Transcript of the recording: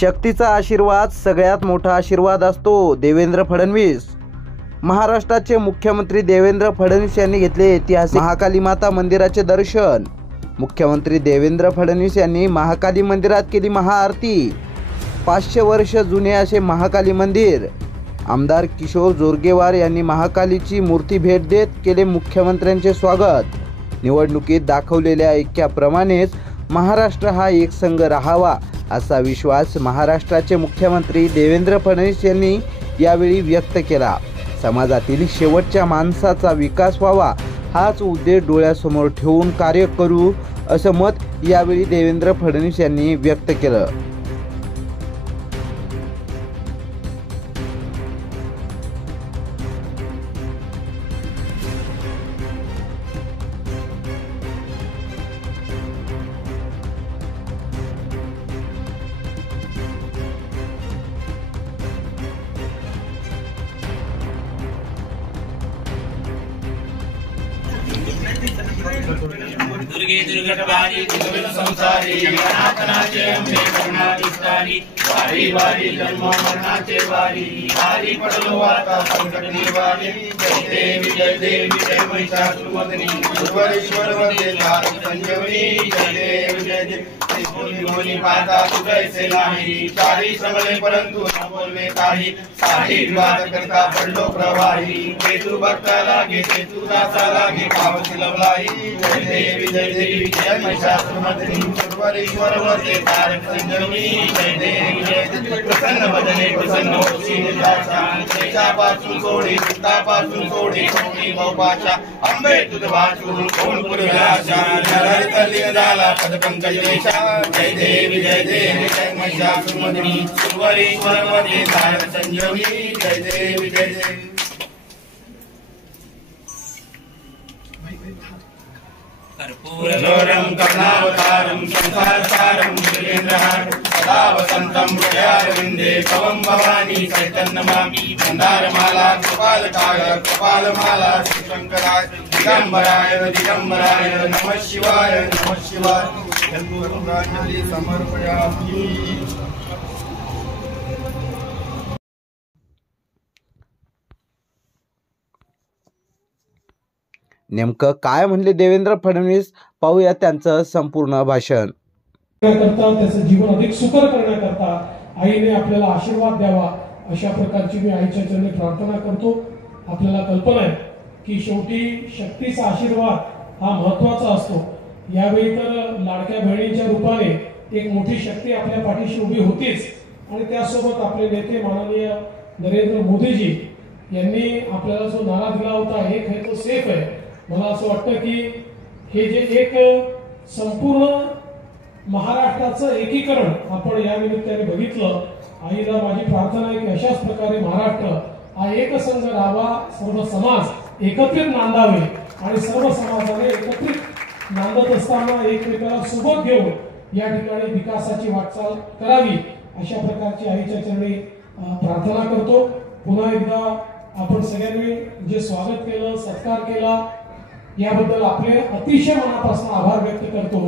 शक्तीचा आशीर्वाद सगळ्यात मोठा आशीर्वाद असतो. देवेंद्र फडणवीस. महाराष्ट्राचे मुख्यमंत्री देवेंद्र फडणवीस यांनी घेतले ऐतिहासिक महाकाली माता मंदिराचे दर्शन. मुख्यमंत्री देवेंद्र फडणवीस यांनी महाकाली मंदिरात केली महाआरती. 500 वर्ष जुने असे महाकाली मंदिर. आमदार किशोर जोरगेवार यांनी महाकालीची मूर्ती भेट देत केले मुख्यमंत्र्यांचे स्वागत. निवडणुकीत दाखवलेल्या ऐक्याप्रमाणेच महाराष्ट्र हा एकसंघ राहावा असा विश्वास महाराष्ट्राचे मुख्यमंत्री देवेंद्र फडणवीस यांनी यावेळी व्यक्त केला. समाजातील शेवटच्या माणसाचा विकास व्हावा हाच उद्देश डोळ्यासमोर ठेवून कार्य करू असं मत यावेळी देवेंद्र फडणवीस यांनी व्यक्त केलं. दुर्गे दुर्गटवारी दुर्गत संसारी अनाथनाचे अंबे करुणाविस्तारी वारी वारी जन्म मरणाचे वारी वारी पडलो आता संकट निवारी. जय देवी जय महिषासुरमर्दिनी दुर्गेश्वर वंदे तारक संजीवनी. जय देवी जय देवी बोली पाहता तू जैसे नाही चारी श्रमले परंतु न बोलवे काही. सारी विवाद करता पडलो प्रवाही तू भक्ता लागे तू दासा लागे पावती लवलाई. जय देवी जय महिषासुरमर्दिनी दुर्गेश्वर वंदे तारक संजीवनी. जय देवी जय देवी प्रसन्न भजने प्रसन्न होशील दासा. देशापासून सोडी सुतापासून सोडी सोडी भोपाशा अंबे तुझ वाचून कोण पुरव्याशा. नरहरी झाला पदपंकज देशा. जय देवी जय महिषासुरमर्दिनी दुर्गेश्वर वंदे तारक संजीवनी. जय देवी जय देवी. कर्पूरगौरं करुणावतारं संसारसारं भुजगेन्द्रहारं सदा वसन्तं हृदयारविन्दे भवं भवानी सहितं नमामि. मन्दारमाला कपालमाला श्रीशङ्कराय दिगम्बराय दिगम्बराय नमः शिवाय नमः शिवाय. कर्पूराञ्जलि समर्पयामि. नेमकं काय म्हणले देवेंद्र फडणवीस पाहूया त्यांचं संपूर्ण भाषण. त्याचं जीवन अधिक सुकर करण्याकरता आईने आपल्याला आशीर्वाद द्यावा अशा प्रकारची मी आईच्या चरणी प्रार्थना करतो. आपल्याला कल्पना आहे की शेवटी शक्तीचा आशीर्वाद हा महत्वाचा असतो. यावेळी तर लाडक्या बहिणीच्या रूपाने एक मोठी शक्ती आपल्या पाठीशी उभी होतीच आणि त्यासोबत आपले नेते माननीय नरेंद्र मोदीजी यांनी आपल्याला जो नारा दिला होता एक है तो सेफ आहे. मला असं वाटतं की हे जे एक संपूर्ण महाराष्ट्राचं एकीकरण आपण या निमित्ताने बघितलं. आईला माझी प्रार्थना आहे की अशाच प्रकारे महाराष्ट्र हा एकसंघ राहावा. सर्व समाज एकत्रित नांदावे आणि सर्व समाजाने एकत्रित नांदत असताना एकमेकाला सोबत घेऊन या ठिकाणी विकासाची वाटचाल करावी अशा प्रकारची आईच्या चरणी प्रार्थना करतो. पुन्हा एकदा आपण सगळ्यांनी जे स्वागत केलं सत्कार केला याबद्दल आपले अतिशय मनापासून आभार व्यक्त करतो.